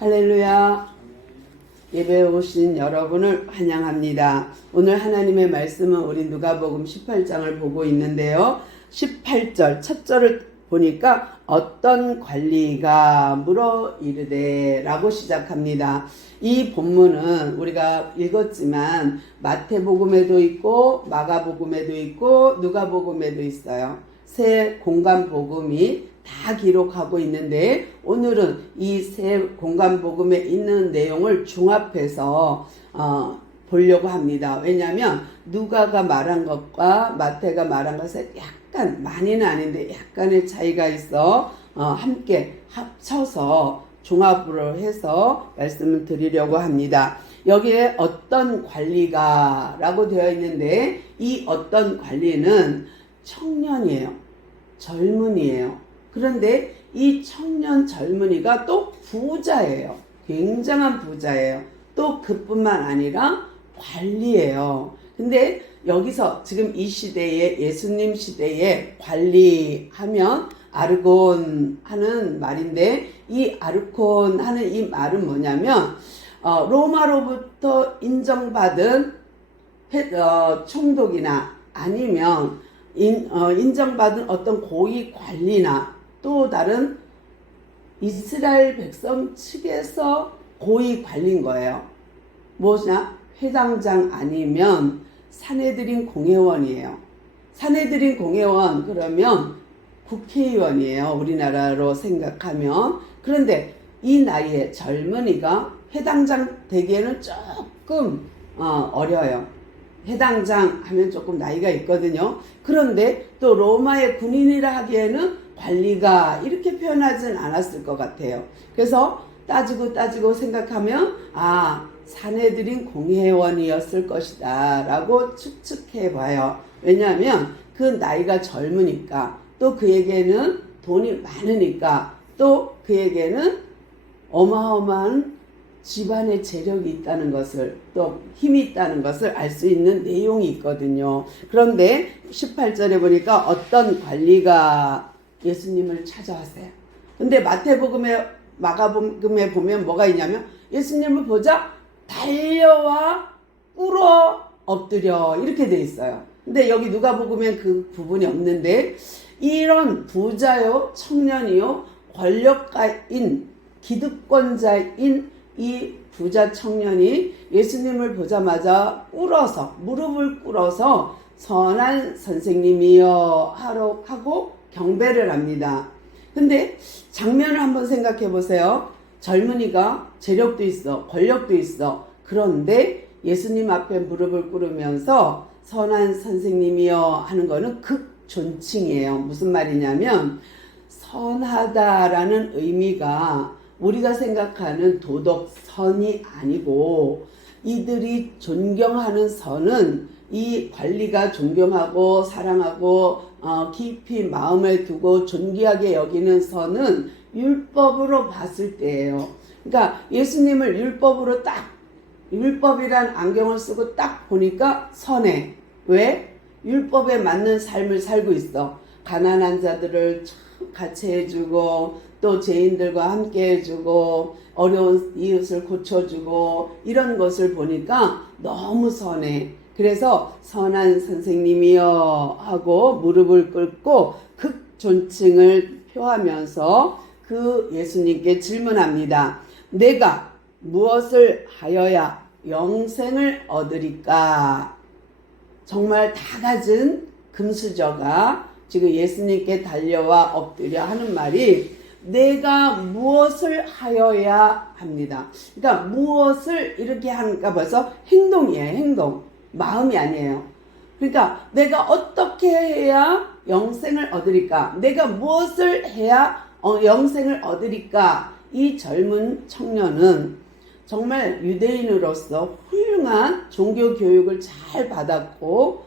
할렐루야. 예배에 오신 여러분을 환영합니다. 오늘 하나님의 말씀은 우리 누가복음 18장을 보고 있는데요. 18절 첫 절을 보니까 어떤 관리가 물어 이르되 라고 시작합니다. 이 본문은 우리가 읽었지만 마태복음에도 있고 마가복음에도 있고 누가복음에도 있어요. 세 공간복음이 다 기록하고 있는데 오늘은 이 세 공간복음에 있는 내용을 종합해서 보려고 합니다. 왜냐하면 누가가 말한 것과 마태가 말한 것에 약간, 많이는 아닌데 약간의 차이가 있어 함께 합쳐서 종합으로 해서 말씀을 드리려고 합니다. 여기에 어떤 관리가 라고 되어 있는데 이 어떤 관리는 청년이에요. 젊은이에요. 그런데 이 청년 젊은이가 또 부자예요. 굉장한 부자예요. 또 그뿐만 아니라 관리예요. 근데 여기서 지금 이 시대에 예수님 시대에 관리하면 아르곤 하는 말인데 이 아르콘 하는 이 말은 뭐냐면 로마로부터 인정받은 총독이나 아니면 인정받은 어떤 고위 관리나 또 다른 이스라엘 백성 측에서 고위 관리인 거예요. 뭐냐? 회당장 아니면 산헤드린 공회원이에요. 산헤드린 공회원 그러면 국회의원이에요. 우리나라로 생각하면. 그런데 이 나이에 젊은이가 회당장 되기에는 조금 어려요. 회당장 하면 조금 나이가 있거든요. 그런데 또 로마의 군인이라 하기에는 관리가 이렇게 표현하진 않았을 것 같아요. 그래서 따지고 생각하면 산헤드린 공회원이었을 것이다 라고 추측해 봐요. 왜냐하면 그 나이가 젊으니까 또 그에게는 돈이 많으니까 또 그에게는 어마어마한 집안의 재력이 있다는 것을 또 힘이 있다는 것을 알 수 있는 내용이 있거든요. 그런데 18절에 보니까 어떤 관리가 예수님을 찾아왔어요. 근데 마태복음에 마가복음에 보면 뭐가 있냐면 예수님을 보자 달려와 꿇어 엎드려 이렇게 돼 있어요. 근데 여기 누가복음엔 그 부분이 없는데 이런 부자요 청년이요 권력가인 기득권자인 이 부자 청년이 예수님을 보자마자 무릎을 꿇어서 선한 선생님이여 하고 경배를 합니다. 근데 장면을 한번 생각해 보세요. 젊은이가 재력도 있어, 권력도 있어. 그런데 예수님 앞에 무릎을 꿇으면서 선한 선생님이여 하는 거는 극존칭이에요. 무슨 말이냐면 선하다라는 의미가 우리가 생각하는 도덕선이 아니고 이들이 존경하는 선은 이 관리가 존경하고 사랑하고 깊이 마음에 두고 존귀하게 여기는 선은 율법으로 봤을 때예요. 그러니까 예수님을 율법이란 안경을 쓰고 딱 보니까 선해. 왜? 율법에 맞는 삶을 살고 있어. 가난한 자들을 같이 해주고 또 죄인들과 함께 해주고 어려운 이웃을 고쳐주고 이런 것을 보니까 너무 선해. 그래서 선한 선생님이여 하고 무릎을 꿇고 극존칭을 표하면서 그 예수님께 질문합니다. 내가 무엇을 하여야 영생을 얻으리까? 정말 다 가진 금수저가 지금 예수님께 달려와 엎드려 하는 말이 내가 무엇을 하여야 합니다. 그러니까 무엇을 이렇게 하니까 벌써 행동이에요. 행동. 마음이 아니에요. 그러니까 내가 어떻게 해야 영생을 얻으리까? 내가 무엇을 해야 영생을 얻으리까? 이 젊은 청년은 정말 유대인으로서 훌륭한 종교 교육을 잘 받았고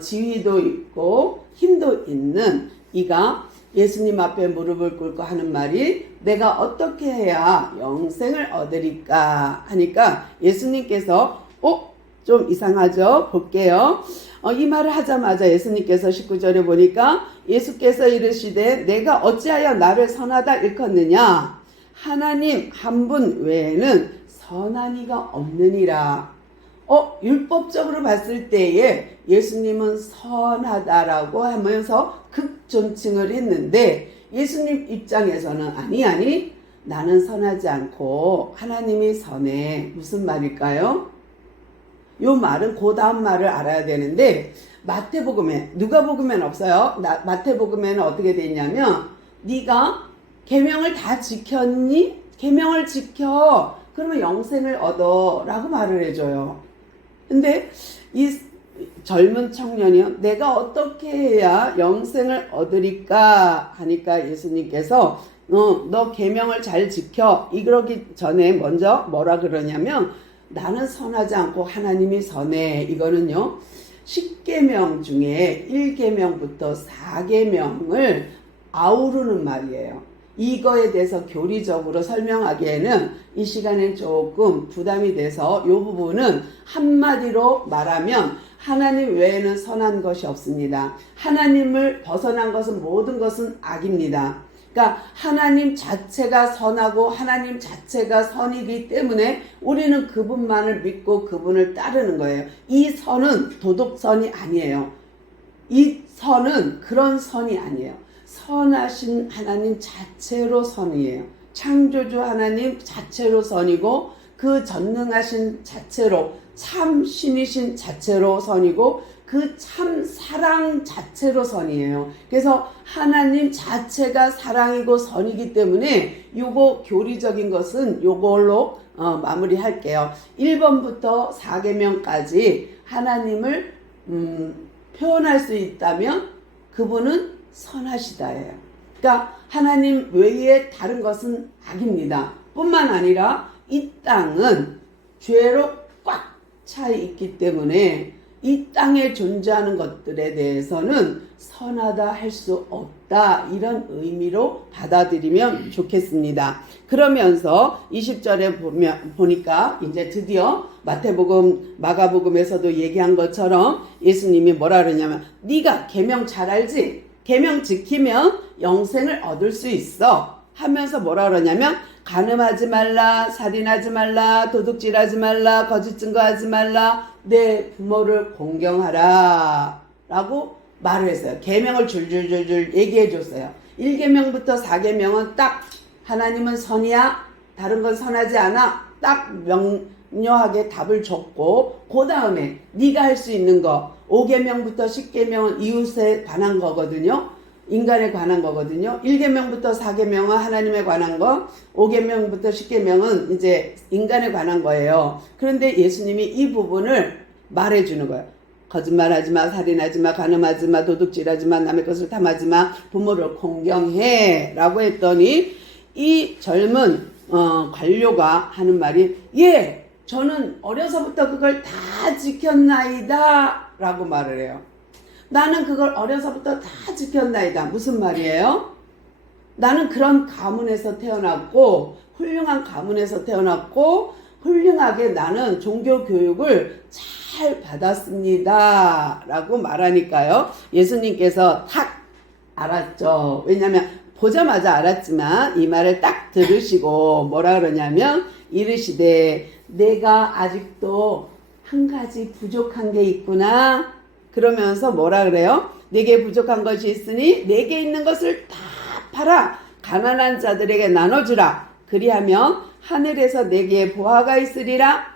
지위도 있고 힘도 있는 이가 예수님 앞에 무릎을 꿇고 하는 말이 내가 어떻게 해야 영생을 얻으리까 하니까 예수님께서 좀 이상하죠? 볼게요. 이 말을 하자마자 예수님께서 19절에 보니까 예수께서 이르시되 내가 어찌하여 나를 선하다 일컫느냐 하나님 한 분 외에는 선한 이가 없느니라. 율법적으로 봤을 때에 예수님은 선하다라고 하면서 극존칭을 했는데 예수님 입장에서는 아니 나는 선하지 않고 하나님이 선해. 무슨 말일까요? 요 말은 그 다음 말을 알아야 되는데 마태복음에 누가복음에는 없어요. 마태복음에는 어떻게 돼 있냐면 네가 계명을 다 지켰니? 계명을 지켜. 그러면 영생을 얻어 라고 말을 해줘요. 근데 이 젊은 청년이요, 내가 어떻게 해야 영생을 얻으리까 하니까 예수님께서 너 계명을 잘 지켜. 이러기 전에 먼저 뭐라 그러냐면 나는 선하지 않고 하나님이 선해. 이거는요 10계명 중에 1계명부터 4계명을 아우르는 말이에요. 이거에 대해서 교리적으로 설명하기에는 이 시간엔 조금 부담이 돼서 이 부분은 한마디로 말하면 하나님 외에는 선한 것이 없습니다. 하나님을 벗어난 것은 모든 것은 악입니다. 그러니까 하나님 자체가 선하고 하나님 자체가 선이기 때문에 우리는 그분만을 믿고 그분을 따르는 거예요. 이 선은 도덕선이 아니에요. 이 선은 그런 선이 아니에요. 선하신 하나님 자체로 선이에요. 창조주 하나님 자체로 선이고 그 전능하신 자체로 참 신이신 자체로 선이고 그 참 사랑 자체로 선이에요. 그래서 하나님 자체가 사랑이고 선이기 때문에 요거 교리적인 것은 요걸로 마무리할게요. 1번부터 4계명까지 하나님을 표현할 수 있다면 그분은 선하시다예요. 그러니까 하나님 외에 다른 것은 악입니다. 뿐만 아니라 이 땅은 죄로 꽉 차 있기 때문에 이 땅에 존재하는 것들에 대해서는 선하다 할 수 없다. 이런 의미로 받아들이면 좋겠습니다. 그러면서 20절에 보니까 이제 드디어 마태복음, 마가복음에서도 얘기한 것처럼 예수님이 뭐라 그러냐면 네가 계명 잘 알지? 계명 지키면 영생을 얻을 수 있어 하면서 뭐라 그러냐면 간음하지 말라, 살인하지 말라, 도둑질하지 말라, 거짓 증거하지 말라, 내 부모를 공경하라 라고 말을 했어요. 계명을 줄줄줄줄 얘기해 줬어요. 1계명부터 4계명은 딱 하나님은 선이야, 다른 건 선하지 않아, 딱 명료하게 답을 줬고 그 다음에 네가 할 수 있는 거 5계명부터 10계명은 이웃에 관한 거거든요. 인간에 관한 거거든요. 1계명부터 4계명은 하나님에 관한 거, 5계명부터 10계명은 이제 인간에 관한 거예요. 그런데 예수님이 이 부분을 말해주는 거예요. 거짓말하지 마, 살인하지 마, 간음하지 마, 도둑질하지 마, 남의 것을 탐하지 마, 부모를 공경해 라고 했더니 이 젊은 관료가 하는 말이 예, 저는 어려서부터 그걸 다 지켰나이다 라고 말을 해요. 나는 그걸 어려서부터 다 지켰나이다. 무슨 말이에요? 나는 그런 가문에서 태어났고 훌륭한 가문에서 태어났고 훌륭하게 나는 종교 교육을 잘 받았습니다 라고 말하니까요, 예수님께서 탁 알았죠. 왜냐하면 보자마자 알았지만 이 말을 딱 들으시고 뭐라 그러냐면 이르시되 내가 아직도 한 가지 부족한 게 있구나. 그러면서 뭐라 그래요? 내게 부족한 것이 있으니 내게 있는 것을 다 팔아 가난한 자들에게 나눠주라. 그리하면 하늘에서 내게 보화가 있으리라.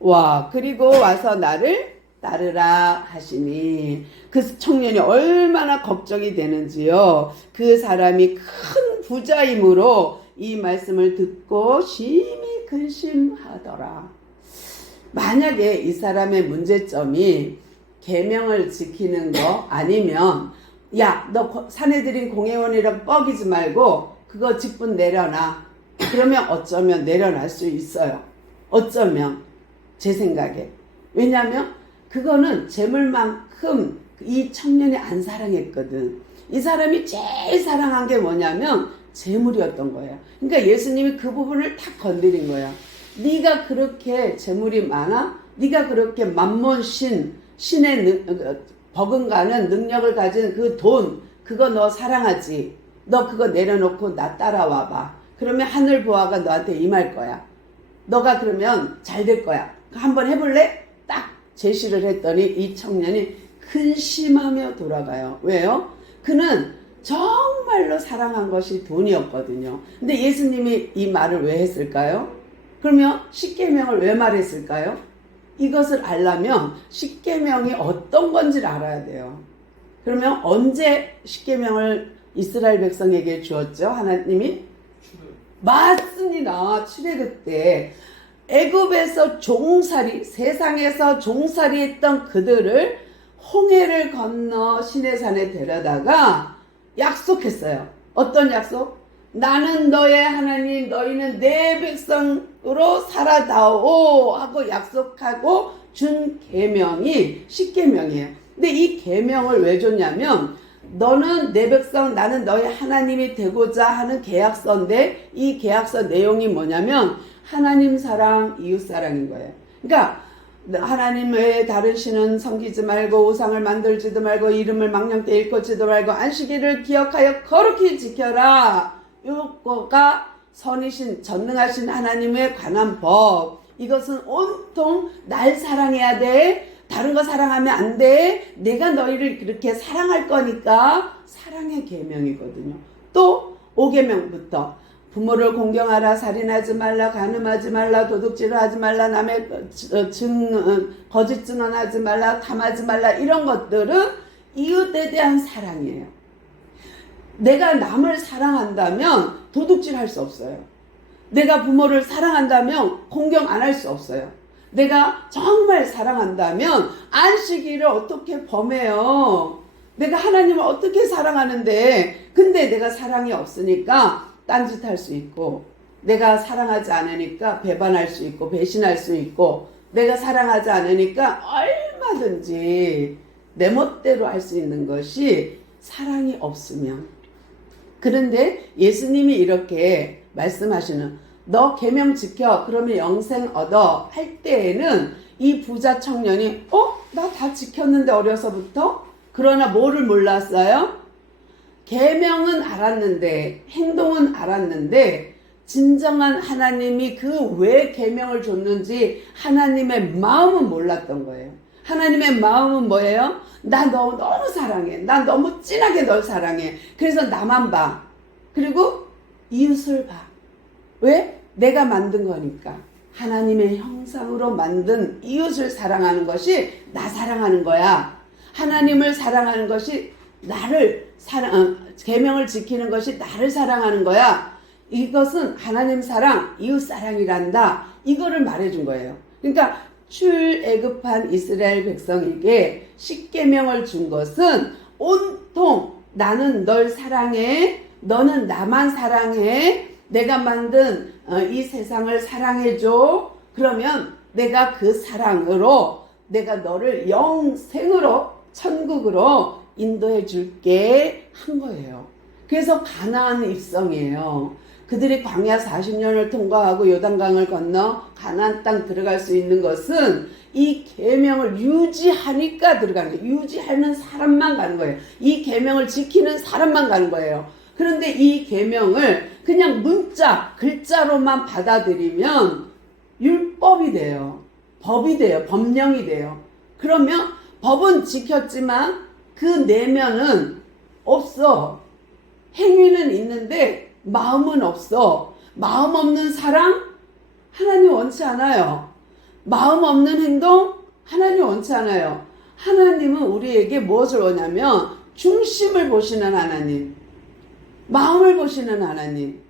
와, 그리고 와서 나를 따르라 하시니 그 청년이 얼마나 걱정이 되는지요. 그 사람이 큰 부자이므로 이 말씀을 듣고 심히 근심하더라. 만약에 이 사람의 문제점이 계명을 지키는 거 아니면 야, 너 사내들인 공회원이라고 뻐기지 말고 그거 직분 내려놔. 그러면 어쩌면 내려놔 수 있어요. 어쩌면 제 생각에. 왜냐하면 그거는 재물만큼 이 청년이 안 사랑했거든. 이 사람이 제일 사랑한 게 뭐냐면 재물이었던 거예요. 그러니까 예수님이 그 부분을 탁 건드린 거예요. 네가 그렇게 재물이 많아? 네가 그렇게 신의 버금가는 능력을 가진 그 돈, 그거 너 사랑하지? 너 그거 내려놓고 나 따라와봐. 그러면 하늘 보아가 너한테 임할 거야. 너가 그러면 잘 될 거야. 한번 해볼래? 딱 제시를 했더니 이 청년이 근심하며 돌아가요. 왜요? 그는 정말로 사랑한 것이 돈이었거든요. 근데 예수님이 이 말을 왜 했을까요? 그러면 십계명을 왜 말했을까요? 이것을 알려면 십계명이 어떤 건지를 알아야 돼요. 그러면 언제 십계명을 이스라엘 백성에게 주었죠? 하나님이? 맞습니다. 출애굽 때 애굽에서 종살이, 세상에서 종살이 했던 그들을 홍해를 건너 시내산에 데려다가 약속했어요. 어떤 약속? 나는 너의 하나님, 너희는 내 백성으로 살아다오 하고 약속하고 준 계명이 십계명이에요. 근데 이 계명을 왜 줬냐면 너는 내 백성, 나는 너의 하나님이 되고자 하는 계약서인데 이 계약서 내용이 뭐냐면 하나님 사랑, 이웃 사랑인 거예요. 그러니까 하나님 외에 다른 신은 섬기지 말고 우상을 만들지도 말고 이름을 망령되이 일컫지도 말고 안식일을 기억하여 거룩히 지켜라. 이거가 선이신 전능하신 하나님에 관한 법. 이것은 온통 날 사랑해야 돼. 다른 거 사랑하면 안 돼. 내가 너희를 그렇게 사랑할 거니까 사랑의 계명이거든요. 또 5계명부터 부모를 공경하라, 살인하지 말라, 간음하지 말라, 도둑질을 하지 말라, 남의 거짓 증언하지 말라, 탐하지 말라, 이런 것들은 이웃에 대한 사랑이에요. 내가 남을 사랑한다면 도둑질 할 수 없어요. 내가 부모를 사랑한다면 공경 안 할 수 없어요. 내가 정말 사랑한다면 안식일을 어떻게 범해요? 내가 하나님을 어떻게 사랑하는데 근데 내가 사랑이 없으니까 딴짓할 수 있고 내가 사랑하지 않으니까 배반할 수 있고 배신할 수 있고 내가 사랑하지 않으니까 얼마든지 내 멋대로 할 수 있는 것이 사랑이 없으면. 그런데 예수님이 이렇게 말씀하시는 너 계명 지켜 그러면 영생 얻어 할 때에는 이 부자 청년이 나 다 지켰는데 어려서부터. 그러나 뭐를 몰랐어요? 계명은 알았는데 행동은 알았는데 진정한 하나님이 그 왜 계명을 줬는지 하나님의 마음은 몰랐던 거예요. 하나님의 마음은 뭐예요? 나 너 너무 사랑해. 나 너무 진하게 널 사랑해. 그래서 나만 봐. 그리고 이웃을 봐. 왜? 내가 만든 거니까. 하나님의 형상으로 만든 이웃을 사랑하는 것이 나 사랑하는 거야. 하나님을 사랑하는 것이 나를 계명을 지키는 것이 나를 사랑하는 거야. 이것은 하나님 사랑, 이웃 사랑이란다. 이거를 말해준 거예요. 그러니까 출애굽한 이스라엘 백성에게 십계명을 준 것은 온통 나는 널 사랑해, 너는 나만 사랑해, 내가 만든 이 세상을 사랑해줘. 그러면 내가 그 사랑으로 내가 너를 영생으로 천국으로 인도해 줄게 한 거예요. 그래서 가나안 입성이에요. 그들이 광야 40년을 통과하고 요단강을 건너 가나안 땅 들어갈 수 있는 것은 이 계명을 유지하니까 들어가는 거예요. 유지하는 사람만 가는 거예요. 이 계명을 지키는 사람만 가는 거예요. 그런데 이 계명을 그냥 문자, 글자로만 받아들이면 율법이 돼요. 법이 돼요. 법령이 돼요. 그러면 법은 지켰지만 그 내면은 없어. 행위는 있는데 마음은 없어. 마음 없는 사랑? 하나님 원치 않아요. 마음 없는 행동? 하나님 원치 않아요. 하나님은 우리에게 무엇을 원하면 중심을 보시는 하나님. 마음을 보시는 하나님.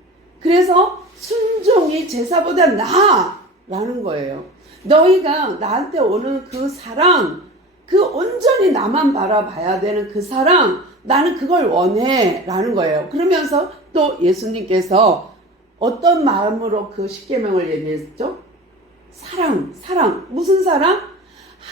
그래서 순종이 제사보다 나아라는 거예요. 너희가 나한테 오는 그 사랑, 그 온전히 나만 바라봐야 되는 그 사랑, 나는 그걸 원해 라는 거예요. 그러면서 또 예수님께서 어떤 마음으로 그 십계명을 얘기했죠? 사랑. 무슨 사랑?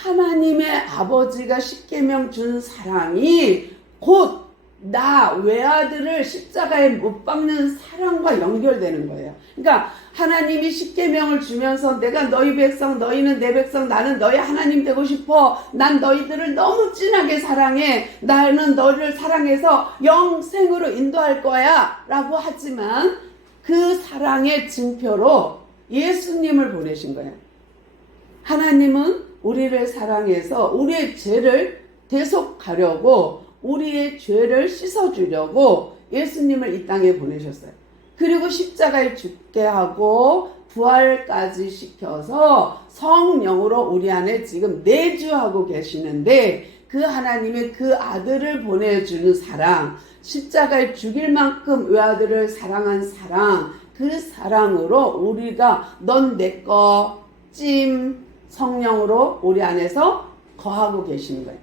하나님의 아버지가 십계명 준 사랑이 곧 나 외아들을 십자가에 못 박는 사랑과 연결되는 거예요. 그러니까 하나님이 십계명을 주면서 내가 너희 백성, 너희는 내 백성, 나는 너희 하나님 되고 싶어. 난 너희들을 너무 진하게 사랑해. 나는 너를 사랑해서 영생으로 인도할 거야 라고 하지만 그 그 사랑의 증표로 예수님을 보내신 거예요. 하나님은 우리를 사랑해서 우리의 죄를 대속하려고, 우리의 죄를 씻어주려고 예수님을 이 땅에 보내셨어요. 그리고 십자가에 죽게 하고 부활까지 시켜서 성령으로 우리 안에 지금 내주하고 계시는데, 그 하나님의 그 아들을 보내주는 사랑, 십자가에 죽일 만큼 외아들을 사랑한 사랑, 그 사랑으로 우리가 넌 내 거 찜 성령으로 우리 안에서 거하고 계시는 거예요.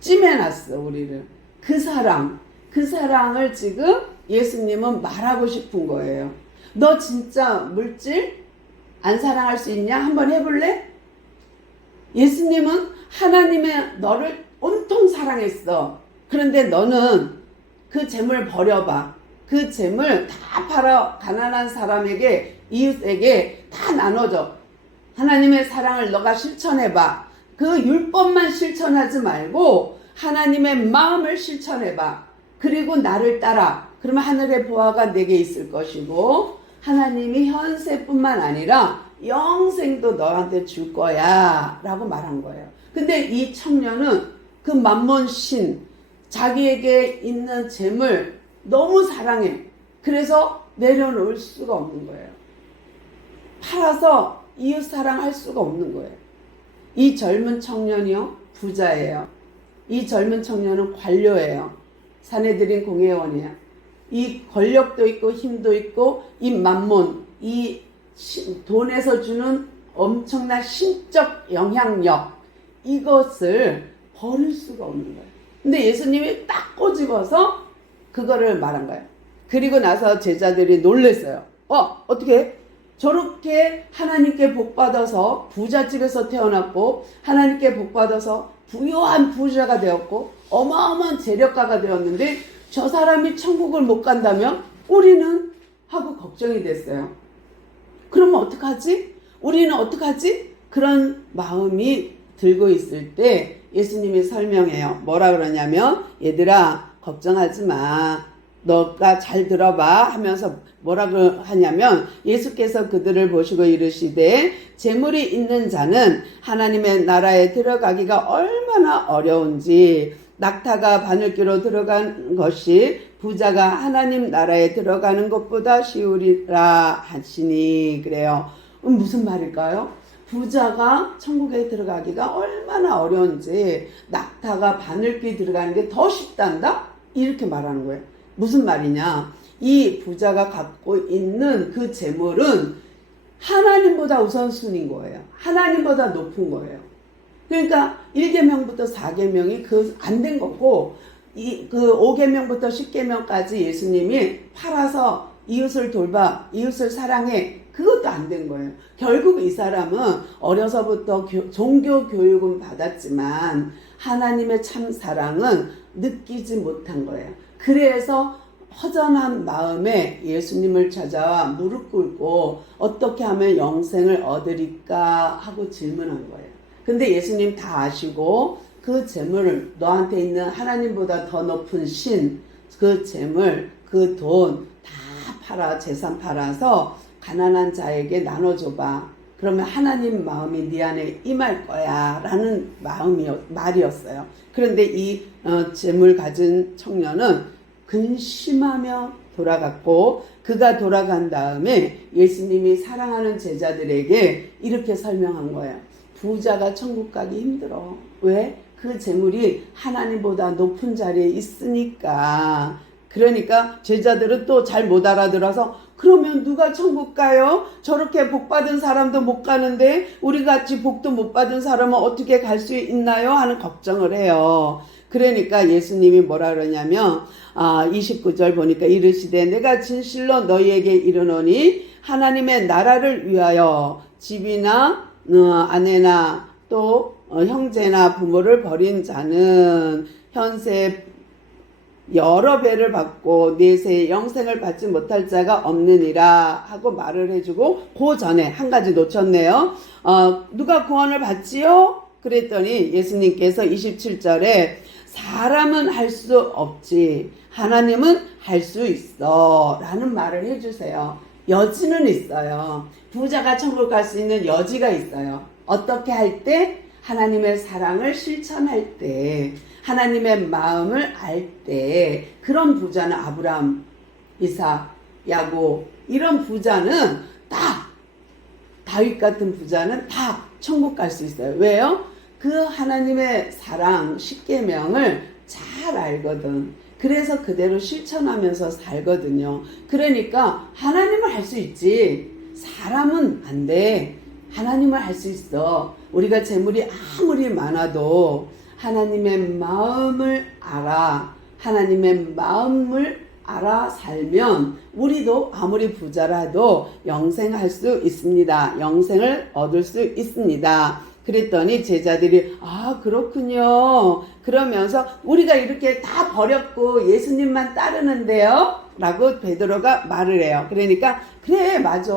찜해놨어 우리를. 그 사랑을 지금 예수님은 말하고 싶은 거예요. 너 진짜 물질 안 사랑할 수 있냐? 한번 해볼래? 예수님은 하나님의 너를 온통 사랑했어. 그런데 너는 그 재물 버려봐. 그 재물 다 팔아 가난한 사람에게, 이웃에게 다 나눠줘. 하나님의 사랑을 너가 실천해봐. 그 율법만 실천하지 말고 하나님의 마음을 실천해봐. 그리고 나를 따라. 그러면 하늘의 보화가 내게 있을 것이고 하나님이 현세뿐만 아니라 영생도 너한테 줄 거야 라고 말한 거예요. 근데 이 청년은 그 만몬 신, 자기에게 있는 재물 너무 사랑해. 그래서 내려놓을 수가 없는 거예요. 팔아서 이웃 사랑할 수가 없는 거예요. 이 젊은 청년이요, 부자예요. 이 젊은 청년은 관료예요. 사내들인 공회원이야. 이 권력도 있고 힘도 있고 이 만몬, 이 돈에서 주는 엄청난 신적 영향력, 이것을 버릴 수가 없는 거예요. 근데 예수님이 딱 꼬집어서 그거를 말한 거예요. 그리고 나서 제자들이 놀랬어요. 어떻게 저렇게 하나님께 복받아서 부잣집에서 태어났고 하나님께 복받아서 부유한 부자가 되었고 어마어마한 재력가가 되었는데 저 사람이 천국을 못 간다면 우리는? 하고 걱정이 됐어요. 그러면 어떡하지? 우리는 어떡하지? 그런 마음이 들고 있을 때 예수님이 설명해요. 뭐라 그러냐면, 얘들아 걱정하지 마. 너가 잘 들어봐 하면서 뭐라고 하냐면, 예수께서 그들을 보시고 이르시되 재물이 있는 자는 하나님의 나라에 들어가기가 얼마나 어려운지, 낙타가 바늘귀로 들어간 것이 부자가 하나님 나라에 들어가는 것보다 쉬우리라 하시니. 그래요. 무슨 말일까요? 부자가 천국에 들어가기가 얼마나 어려운지 낙타가 바늘귀 들어가는 게 더 쉽단다? 이렇게 말하는 거예요. 무슨 말이냐? 이 부자가 갖고 있는 그 재물은 하나님보다 우선순위인 거예요. 하나님보다 높은 거예요. 그러니까 1계명부터 4계명이 안 된 거고, 그 5계명부터 10계명까지 예수님이 팔아서 이웃을 돌봐, 이웃을 사랑해, 그것도 안 된 거예요. 결국 이 사람은 어려서부터 종교 교육은 받았지만 하나님의 참 사랑은 느끼지 못한 거예요. 그래서 허전한 마음에 예수님을 찾아와 무릎 꿇고 어떻게 하면 영생을 얻으리까 하고 질문한 거예요. 근데 예수님 다 아시고 그 재물을, 너한테 있는 하나님보다 더 높은 신, 그 재물, 그 돈 다 팔아, 재산 팔아서 가난한 자에게 나눠줘봐. 그러면 하나님 마음이 네 안에 임할 거야 라는 말이었어요. 그런데 이 재물 가진 청년은 근심하며 돌아갔고, 그가 돌아간 다음에 예수님이 사랑하는 제자들에게 이렇게 설명한 거예요. 부자가 천국 가기 힘들어. 왜? 그 재물이 하나님보다 높은 자리에 있으니까. 그러니까 제자들은 또 잘 못 알아들어서, 그러면 누가 천국 가요? 저렇게 복 받은 사람도 못 가는데 우리같이 복도 못 받은 사람은 어떻게 갈 수 있나요? 하는 걱정을 해요. 그러니까 예수님이 뭐라 그러냐면 29절 보니까 이르시되 내가 진실로 너희에게 이르노니 하나님의 나라를 위하여 집이나 아내나 또 형제나 부모를 버린 자는 현세 여러 배를 받고 내세 영생을 받지 못할 자가 없느니라 하고 말을 해주고, 그 전에 한 가지 놓쳤네요. 누가 구원을 받지요? 그랬더니 예수님께서 27절에 사람은 할 수 없지 하나님은 할 수 있어 라는 말을 해주세요. 여지는 있어요. 부자가 천국 갈 수 있는 여지가 있어요. 어떻게 할 때? 하나님의 사랑을 실천할 때, 하나님의 마음을 알 때, 그런 부자는 아브라함, 이삭, 야곱, 이런 부자는 다, 다윗 같은 부자는 다 천국 갈 수 있어요. 왜요? 그 하나님의 사랑, 십계명을 잘 알거든. 그래서 그대로 실천하면서 살거든요. 그러니까 하나님을 할 수 있지. 사람은 안 돼. 하나님을 할 수 있어. 우리가 재물이 아무리 많아도 하나님의 마음을 알아. 하나님의 마음을 알아 살면 우리도 아무리 부자라도 영생할 수 있습니다. 영생을 얻을 수 있습니다. 그랬더니 제자들이 그렇군요. 그러면서 우리가 이렇게 다 버렸고 예수님만 따르는데요? 라고 베드로가 말을 해요. 그러니까 그래 맞아.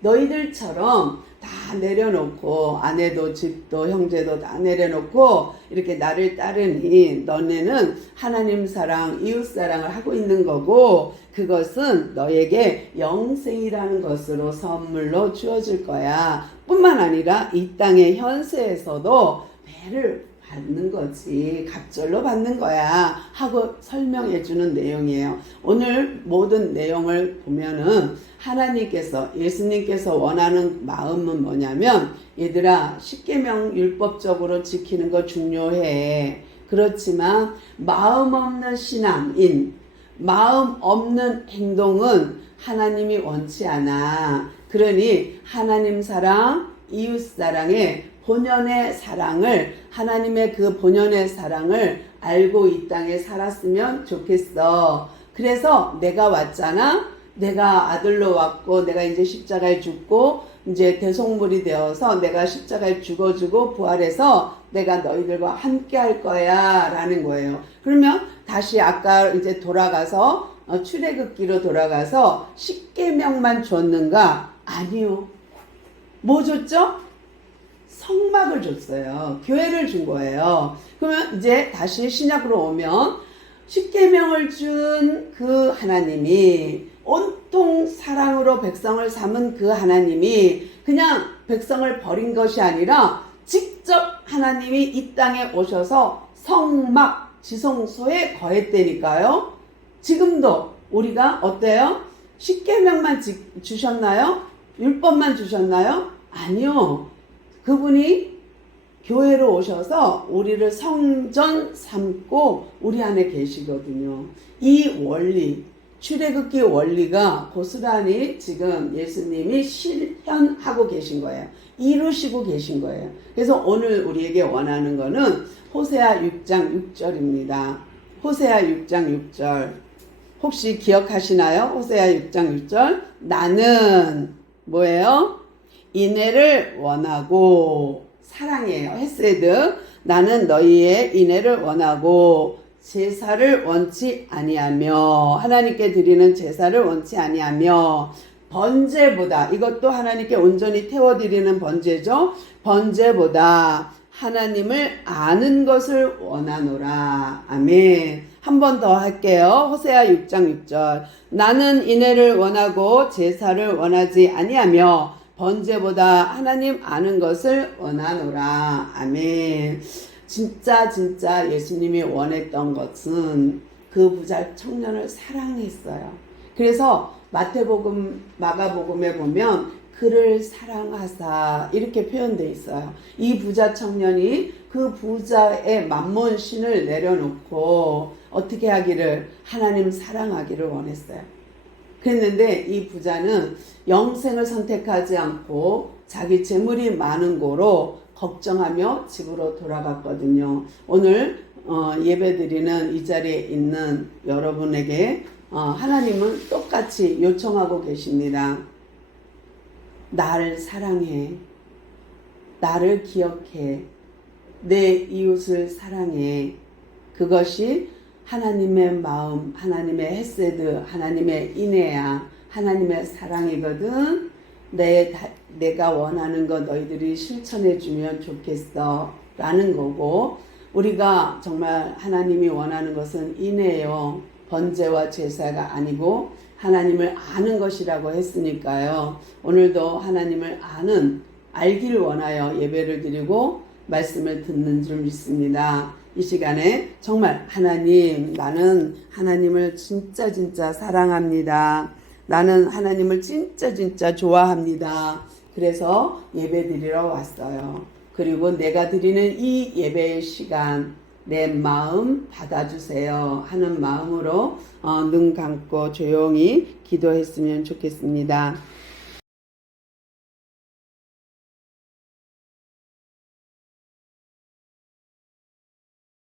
너희들처럼 다 내려놓고 아내도 집도 형제도 다 내려놓고 이렇게 나를 따르니 너네는 하나님 사랑 이웃 사랑을 하고 있는 거고 그것은 너에게 영생이라는 것으로 선물로 주어질 거야. 뿐만 아니라 이 땅의 현세에서도 배를 받는 거지. 갑절로 받는 거야. 하고 설명해 주는 내용이에요. 오늘 모든 내용을 보면은 하나님께서 예수님께서 원하는 마음은 뭐냐면 얘들아 십계명 율법적으로 지키는 거 중요해. 그렇지만 마음 없는 신앙인 마음 없는 행동은 하나님이 원치 않아. 그러니 하나님 사랑 이웃 사랑의 본연의 사랑을 하나님의 그 본연의 사랑을 알고 이 땅에 살았으면 좋겠어. 그래서 내가 왔잖아. 내가 아들로 왔고 내가 이제 십자가에 죽고 이제 대속물이 되어서 내가 십자가에 죽어주고 부활해서 내가 너희들과 함께 할 거야 라는 거예요. 그러면 다시 아까 이제 돌아가서 출애굽기로 돌아가서 십계명만 줬는가? 아니요. 뭐 줬죠? 성막을 줬어요. 교회를 준 거예요. 그러면 이제 다시 신약으로 오면 십계명을 준 그 하나님이 온통 사랑으로 백성을 삼은 그 하나님이 그냥 백성을 버린 것이 아니라 직접 하나님이 이 땅에 오셔서 성막 지성소에 거했다니까요. 지금도 우리가 어때요? 십계명만 주셨나요? 율법만 주셨나요? 아니요. 그분이 교회로 오셔서 우리를 성전 삼고 우리 안에 계시거든요. 이 원리, 출애굽기 원리가 고스란히 지금 예수님이 실현하고 계신 거예요. 이루시고 계신 거예요. 그래서 오늘 우리에게 원하는 거는 호세아 6장 6절입니다. 호세아 6장 6절. 혹시 기억하시나요? 호세아 6장 6절. 나는 뭐예요? 인애를 원하고 사랑이에요. 헤세드. 나는 너희의 인애를 원하고 제사를 원치 아니하며 하나님께 드리는 제사를 원치 아니하며 번제보다 이것도 하나님께 온전히 태워드리는 번제죠. 번제보다 하나님을 아는 것을 원하노라. 아멘. 한 번 더 할게요. 호세아 6장 6절. 나는 인애를 원하고 제사를 원하지 아니하며 번제보다 하나님 아는 것을 원하노라. 아멘. 진짜 예수님이 원했던 것은 그 부자 청년을 사랑했어요. 그래서 마태복음, 마가복음에 보면 그를 사랑하사 이렇게 표현되어 있어요. 이 부자 청년이 그 부자의 만몬 신을 내려놓고 어떻게 하기를 하나님 사랑하기를 원했어요. 그랬는데 이 부자는 영생을 선택하지 않고 자기 재물이 많은 고로 걱정하며 집으로 돌아갔거든요. 오늘 예배드리는 이 자리에 있는 여러분에게 하나님은 똑같이 요청하고 계십니다. 나를 사랑해. 나를 기억해. 내 이웃을 사랑해. 그것이 하나님의 마음, 하나님의 헤세드, 하나님의 인애야. 하나님의 사랑이거든. 내가 원하는 거 너희들이 실천해 주면 좋겠어 라는 거고, 우리가 정말 하나님이 원하는 것은 인애요. 번제와 제사가 아니고 하나님을 아는 것이라고 했으니까요. 오늘도 하나님을 알기를 원하여 예배를 드리고 말씀을 듣는 줄 믿습니다. 이 시간에 정말 하나님, 나는 하나님을 진짜 사랑합니다. 나는 하나님을 진짜 좋아합니다. 그래서 예배 드리러 왔어요. 그리고 내가 드리는 이 예배의 시간, 내 마음 받아주세요 하는 마음으로 눈 감고 조용히 기도했으면 좋겠습니다.